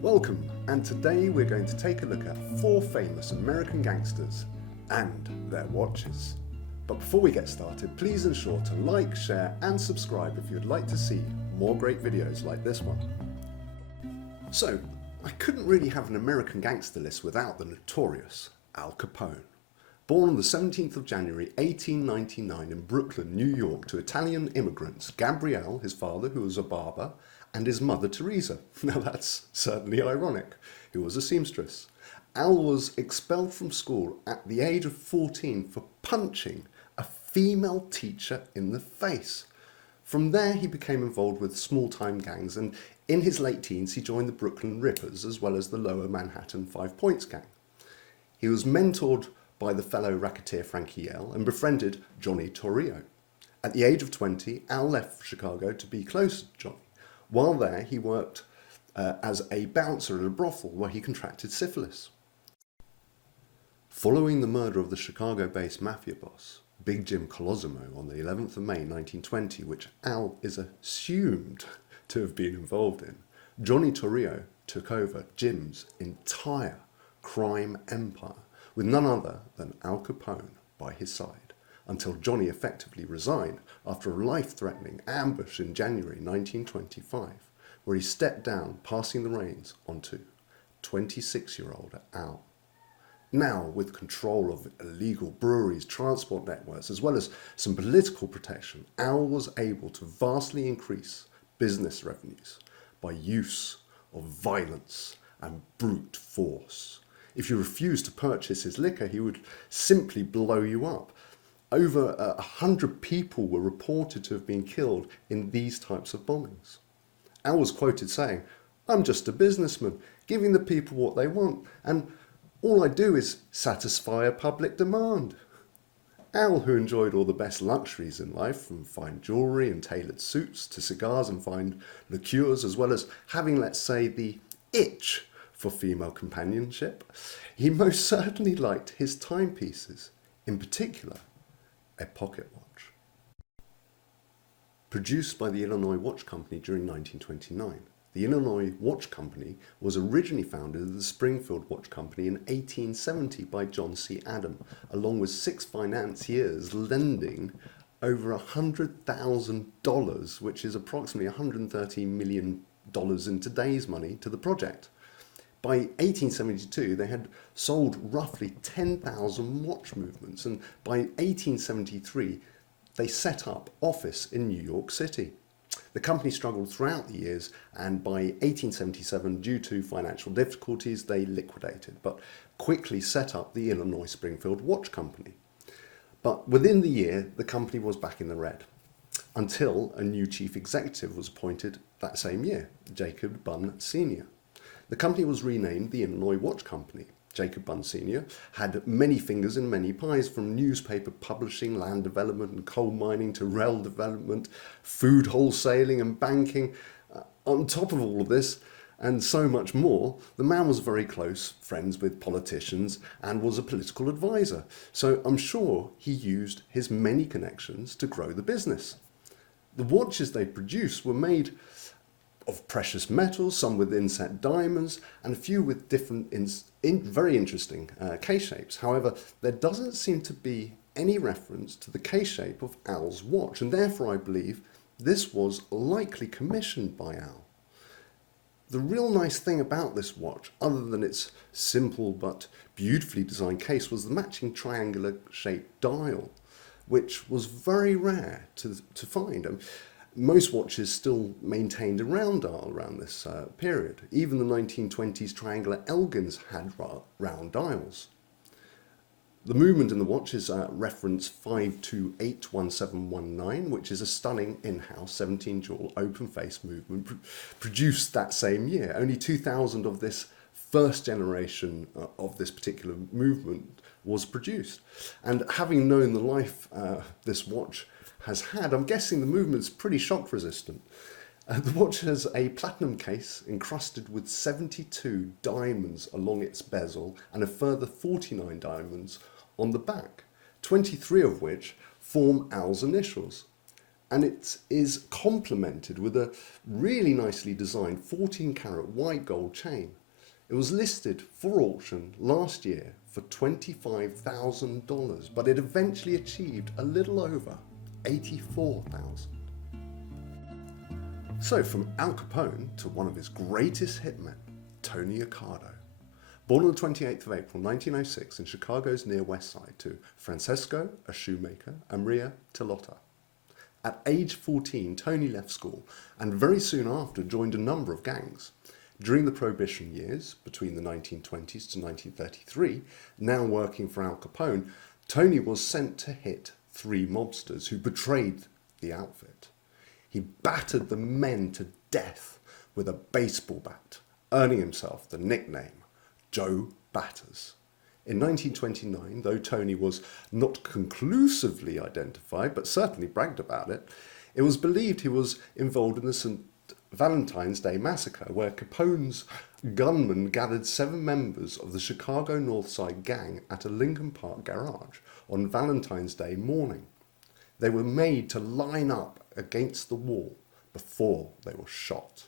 Welcome, and today we're going to take a look at 4 famous American gangsters and their watches. But before we get started, please ensure to like, share and subscribe if you'd like to see more great videos like this one. So, I couldn't really have an American gangster list without the notorious Al Capone. Born on the 17th of January 1899 in Brooklyn, New York to Italian immigrants, Gabrielle, his father who was a barber, and his mother Teresa. Now that's certainly ironic, who was a seamstress. Al was expelled from school at the age of 14 for punching a female teacher in the face. From there he became involved with small-time gangs, and in his late teens he joined the Brooklyn Rippers as well as the Lower Manhattan 5 Points gang. He was mentored by the fellow racketeer Frankie L and befriended Johnny Torrio. At the age of 20, Al left Chicago to be close to Johnny. While there, he worked as a bouncer at a brothel where he contracted syphilis. Following the murder of the Chicago-based Mafia boss, Big Jim Colosimo, on the 11th of May 1920, which Al is assumed to have been involved in, Johnny Torrio took over Jim's entire crime empire, with none other than Al Capone by his side, until Johnny effectively resigned after a life-threatening ambush in January 1925, where he stepped down, passing the reins onto 26-year-old Al. Now, with control of illegal breweries, transport networks, as well as some political protection, Al was able to vastly increase business revenues by use of violence and brute force. If you refused to purchase his liquor, he would simply blow you up. Over 100 people were reported to have been killed in these types of bombings. Al was quoted saying, "I'm just a businessman, giving the people what they want, and all I do is satisfy a public demand." Al, who enjoyed all the best luxuries in life, from fine jewellery and tailored suits to cigars and fine liqueurs, as well as having, let's say, the itch for female companionship, he most certainly liked his timepieces, in particular a pocket watch. Produced by the Illinois Watch Company during 1929, the Illinois Watch Company was originally founded as the Springfield Watch Company in 1870 by John C. Adam, along with 6 financiers lending over $100,000, which is approximately $130 million in today's money, to the project. By 1872, they had sold roughly 10,000 watch movements, and by 1873, they set up office in New York City. The company struggled throughout the years, and by 1877, due to financial difficulties, they liquidated, but quickly set up the Illinois Springfield Watch Company. But within the year, the company was back in the red, until a new chief executive was appointed that same year, Jacob Bunn Sr. The company was renamed the Illinois Watch Company. Jacob Bunn Sr. had many fingers in many pies, from newspaper publishing, land development and coal mining, to rail development, food wholesaling and banking. On top of all of this, and so much more, the man was very close friends with politicians and was a political advisor. So I'm sure he used his many connections to grow the business. The watches they produced were made of precious metals, some with inset diamonds, and a few with different very interesting case shapes. However, there doesn't seem to be any reference to the case shape of Al's watch, and therefore I believe this was likely commissioned by Al. The real nice thing about this watch, other than its simple but beautifully designed case, was the matching triangular shaped dial, which was very rare to find. Most watches still maintained a round dial around this period. Even the 1920s triangular Elgins had round dials. The movement in the watch is reference 5281719, which is a stunning in-house 17-jewel open-face movement produced that same year. Only 2,000 of this first generation of this particular movement was produced. And having known the life this watch has had, I'm guessing the movement's pretty shock resistant. The watch has a platinum case encrusted with 72 diamonds along its bezel and a further 49 diamonds on the back, 23 of which form Al's initials. and it is complemented with a really nicely designed 14-carat white gold chain. It was listed for auction last year for $25,000, but it eventually achieved a little over $84,000. So from Al Capone to one of his greatest hitmen, Tony Accardo. Born on the 28th of April 1906 in Chicago's near West Side to Francesco, a shoemaker, and Maria Tilotta. At age 14, Tony left school and very soon after joined a number of gangs. During the Prohibition years, between the 1920s to 1933, now working for Al Capone, Tony was sent to hit 3 mobsters who betrayed the outfit. He battered the men to death with a baseball bat, earning himself the nickname Joe Batters. In 1929, though Tony was not conclusively identified, but certainly bragged about it, it was believed he was involved in the St. Valentine's Day Massacre, where Capone's gunmen gathered 7 members of the Chicago North Side gang at a Lincoln Park garage on Valentine's Day morning. They were made to line up against the wall before they were shot.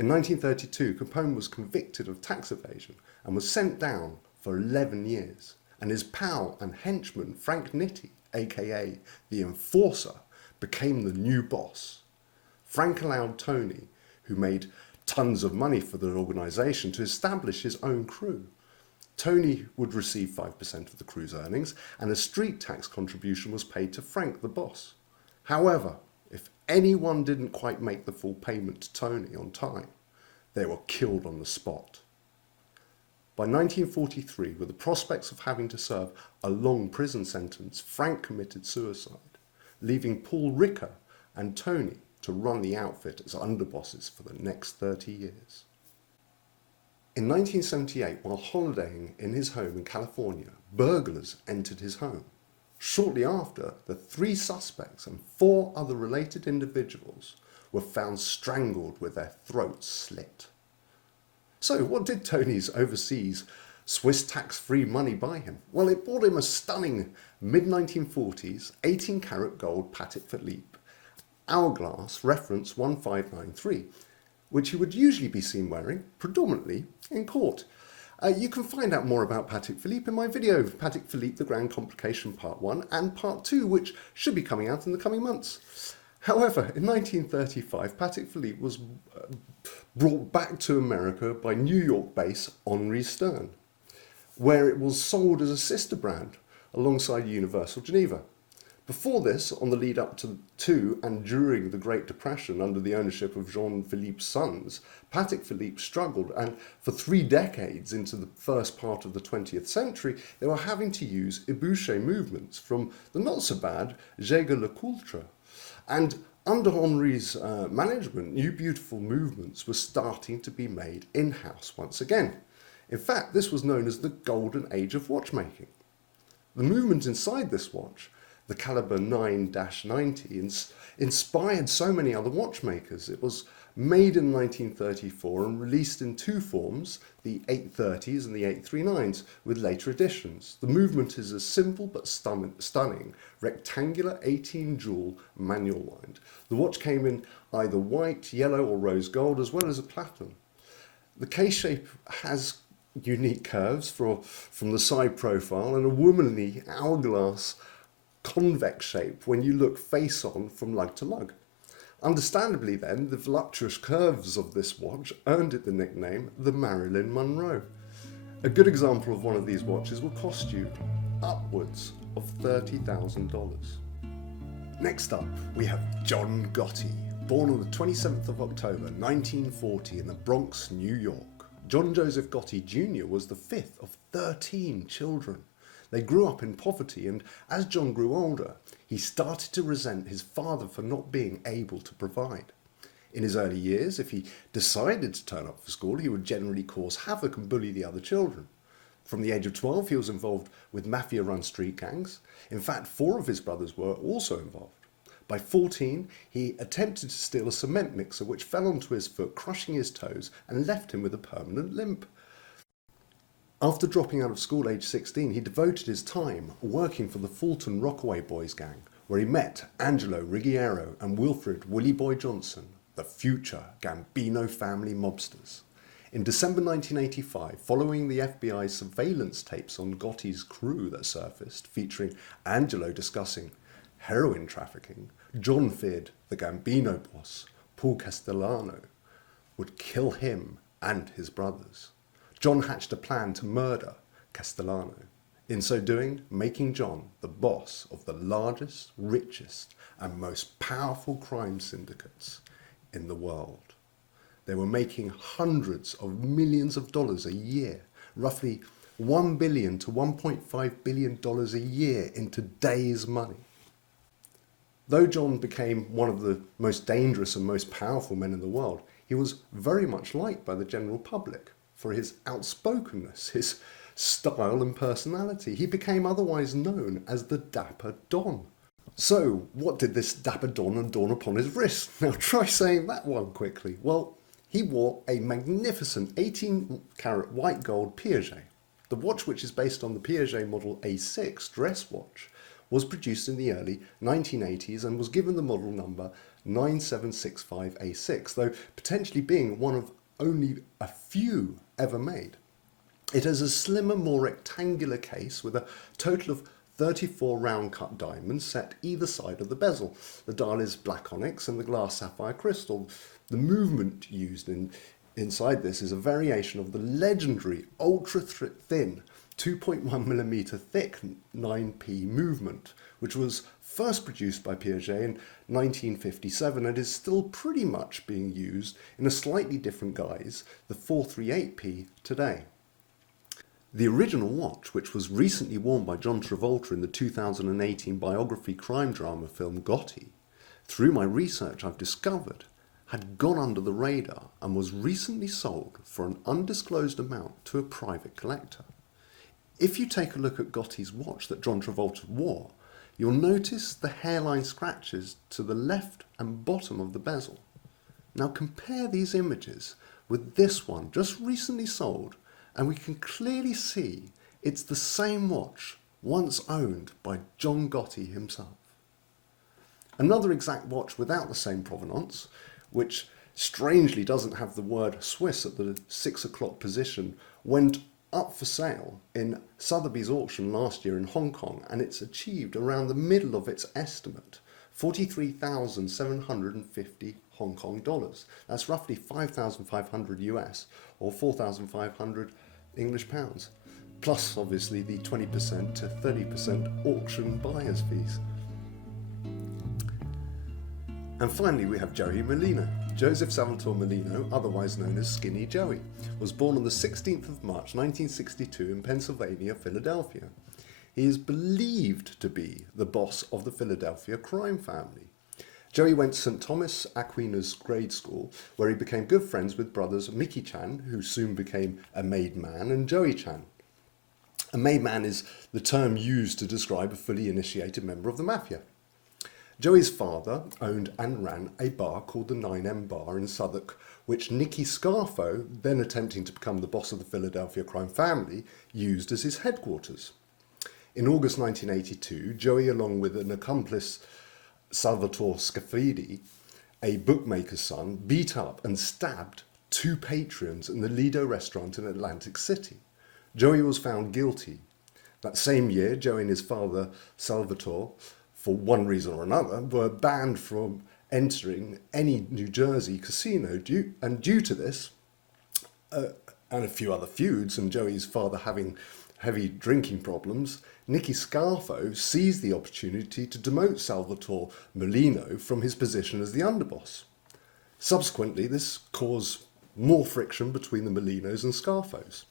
In 1932, Capone was convicted of tax evasion and was sent down for 11 years, and his pal and henchman Frank Nitti, aka the Enforcer, became the new boss. Frank allowed Tony, who made tons of money for the organisation, to establish his own crew. Tony would receive 5% of the crew's earnings, and a street tax contribution was paid to Frank, the boss. However, if anyone didn't quite make the full payment to Tony on time, they were killed on the spot. By 1943, with the prospects of having to serve a long prison sentence, Frank committed suicide, leaving Paul Ricker and Tony to run the outfit as underbosses for the next 30 years. In 1978, while holidaying in his home in California, burglars entered his home. Shortly after, the 3 suspects and 4 other related individuals were found strangled with their throats slit. So what did Tony's overseas Swiss tax-free money buy him? Well, it bought him a stunning mid-1940s 18-carat gold Patek Phillipe hourglass reference 1593, which he would usually be seen wearing predominantly in court. You can find out more about Patek Phillipe in my video, Patek Phillipe The Grand Complication Part 1 and Part 2, which should be coming out in the coming months. However, in 1935, Patek Phillipe was brought back to America by New York-based Henri Stern, where it was sold as a sister brand alongside Universal Geneva. Before this, on the lead up to and during the Great Depression under the ownership of Jean-Philippe's sons, Patek Philippe struggled, and for 3 decades into the first part of the 20th century, they were having to use ébauché movements from the not-so-bad Jaeger-LeCoultre. And under Henri's management, new beautiful movements were starting to be made in-house once again. In fact, this was known as the golden age of watchmaking. The movement inside this watch, the caliber 9-90, inspired so many other watchmakers. It was made in 1934 and released in 2 forms, the 830s and the 839s, with later editions. The movement is a simple but stunning rectangular 18-jewel manual wind. The watch came in either white, yellow or rose gold, as well as a platinum. The case shape has unique curves from the side profile and a womanly hourglass convex shape when you look face on from lug to lug. Understandably then, the voluptuous curves of this watch earned it the nickname the Marilyn Monroe. A good example of one of these watches will cost you upwards of $30,000. Next up, we have John Gotti, born on the 27th of October 1940 in the Bronx, New York. John Joseph Gotti Jr. was the 5th of 13 children. They grew up in poverty, and as John grew older, he started to resent his father for not being able to provide. In his early years, if he decided to turn up for school, he would generally cause havoc and bully the other children. From the age of 12, he was involved with Mafia-run street gangs. In fact, 4 of his brothers were also involved. By 14, he attempted to steal a cement mixer which fell onto his foot, crushing his toes and left him with a permanent limp. After dropping out of school age 16, he devoted his time working for the Fulton Rockaway Boys gang, where he met Angelo Ruggiero and Wilfred Willie Boy Johnson, the future Gambino family mobsters. In December 1985, following the FBI's surveillance tapes on Gotti's crew that surfaced, featuring Angelo discussing heroin trafficking, John feared the Gambino boss, Paul Castellano, would kill him and his brothers. John hatched a plan to murder Castellano, in so doing making John the boss of the largest, richest and most powerful crime syndicates in the world. They were making hundreds of millions of dollars a year, roughly $1 billion to $1.5 billion a year in today's money. Though John became one of the most dangerous and most powerful men in the world, he was very much liked by the general public for his outspokenness, his style and personality. He became otherwise known as the Dapper Don. So, what did this Dapper Don adorn upon his wrist? Now try saying that one quickly. Well, he wore a magnificent 18-carat white gold Piaget. The watch, which is based on the Piaget model A6 dress watch, was produced in the early 1980s and was given the model number 9765A6, though potentially being one of only a few ever made. It has a slimmer, more rectangular case with a total of 34 round-cut diamonds set either side of the bezel. The dial is black onyx and the glass sapphire crystal. The movement used inside this is a variation of the legendary ultra-thin 2.1mm thick 9p movement, which was first produced by Piaget in 1957 and is still pretty much being used in a slightly different guise, the 438p, today. The original watch, which was recently worn by John Travolta in the 2018 biography crime drama film Gotti, through my research I've discovered, had gone under the radar and was recently sold for an undisclosed amount to a private collector. If you take a look at Gotti's watch that John Travolta wore, you'll notice the hairline scratches to the left and bottom of the bezel. Now compare these images with this one just recently sold, and we can clearly see it's the same watch once owned by John Gotti himself. Another exact watch without the same provenance, which strangely doesn't have the word Swiss at the 6 o'clock position, went up for sale in Sotheby's auction last year in Hong Kong, and it's achieved around the middle of its estimate, 43,750 Hong Kong dollars. That's roughly 5,500 US or 4,500 English pounds, plus obviously the 20% to 30% auction buyer's fees. And finally we have Joey Merlino. Joseph Salvatore Merlino, otherwise known as Skinny Joey, was born on the 16th of March 1962 in Pennsylvania, Philadelphia. He is believed to be the boss of the Philadelphia crime family. Joey went to St. Thomas Aquinas grade school, where he became good friends with brothers Mickey Chan, who soon became a made man, and Joey Chan. A made man is the term used to describe a fully initiated member of the Mafia. Joey's father owned and ran a bar called the 9M Bar in Southwark, which Nicky Scarfo, then attempting to become the boss of the Philadelphia crime family, used as his headquarters. In August 1982, Joey, along with an accomplice, Salvatore Scafidi, a bookmaker's son, beat up and stabbed 2 patrons in the Lido restaurant in Atlantic City. Joey was found guilty. That same year, Joey and his father, Salvatore, for one reason or another, were banned from entering any New Jersey casino due to this, and a few other feuds, and Joey's father having heavy drinking problems, Nicky Scarfo seized the opportunity to demote Salvatore Merlino from his position as the underboss. Subsequently, this caused more friction between the Merlinos and Scarfos.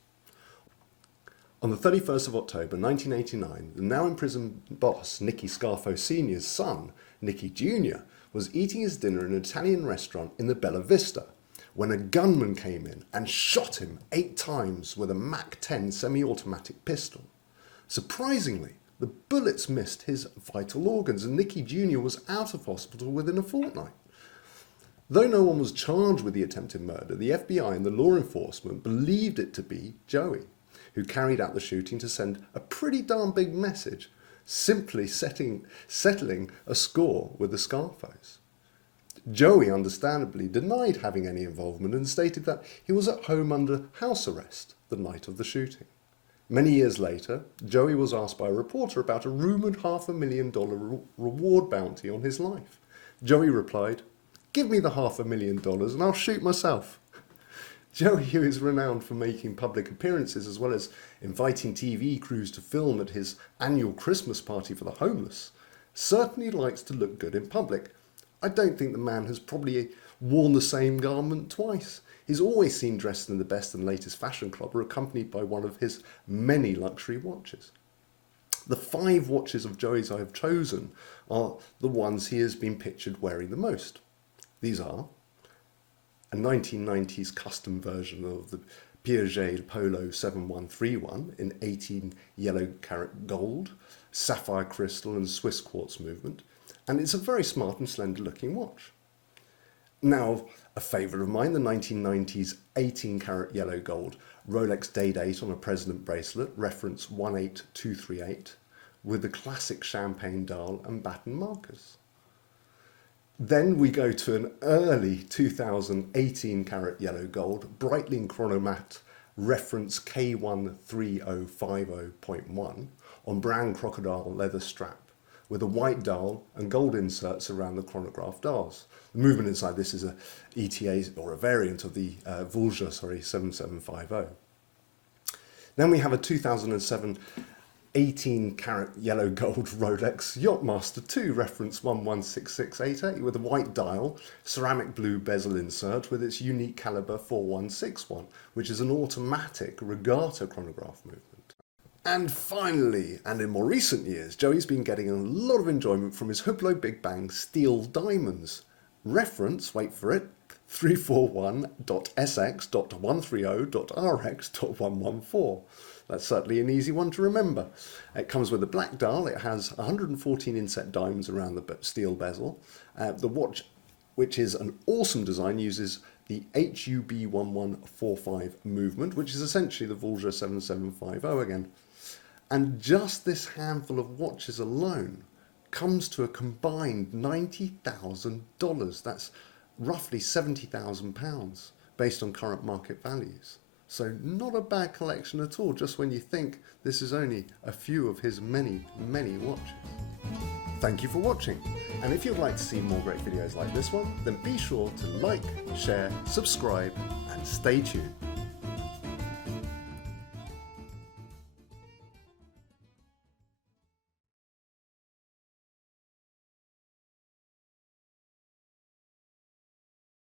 On the 31st of October 1989, the now imprisoned boss, Nicky Scarfo Sr.'s son, Nicky Jr., was eating his dinner in an Italian restaurant in the Bella Vista when a gunman came in and shot him 8 times with a MAC-10 semi-automatic pistol. Surprisingly, the bullets missed his vital organs and Nicky Jr. was out of hospital within a fortnight. Though no one was charged with the attempted murder, the FBI and the law enforcement believed it to be Joey, who carried out the shooting to send a pretty darn big message, simply settling a score with the Scarfos. Joey understandably denied having any involvement and stated that he was at home under house arrest the night of the shooting. Many years later, Joey was asked by a reporter about a rumoured $500,000 reward bounty on his life. Joey replied, "Give me the $500,000 and I'll shoot myself." Joey, who is renowned for making public appearances as well as inviting TV crews to film at his annual Christmas party for the homeless, certainly likes to look good in public. I don't think the man has probably worn the same garment twice. He's always seen dressed in the best and latest fashion club or accompanied by one of his many luxury watches. The 5 watches of Joey's I have chosen are the ones he has been pictured wearing the most. These are a 1990s custom version of the Piaget Polo 7131 in 18 yellow carat gold, sapphire crystal and Swiss quartz movement, and it's a very smart and slender looking watch. Now, a favourite of mine, the 1990s 18 carat yellow gold Rolex Day Date on a President bracelet, reference 18238, with the classic champagne dial and baton markers. Then we go to an early 2018 carat yellow gold Breitling Chronomat reference K13050.1 on brown crocodile leather strap with a white dial and gold inserts around the chronograph dials. The movement inside this is a ETA or a variant of the Vulja 7750. Then we have a 2007 18 carat yellow gold Rolex Yacht-Master 2 reference 116688 with a white dial, ceramic blue bezel insert with its unique caliber 4161, which is an automatic regatta chronograph movement. And finally, and in more recent years, Joey's been getting a lot of enjoyment from his Hublot Big Bang steel diamonds. Reference, wait for it, 341.sx.130.rx.114. That's certainly an easy one to remember. It comes with a black dial. It has 114 inset diamonds around the steel bezel. The watch, which is an awesome design, uses the HUB1145 movement, which is essentially the Vulja 7750 again. And just this handful of watches alone comes to a combined $90,000. That's roughly £70,000 based on current market values. So not a bad collection at all, just when you think this is only a few of his many, many watches. Thank you for watching, and if you'd like to see more great videos like this one, then be sure to like, share, subscribe, and stay tuned.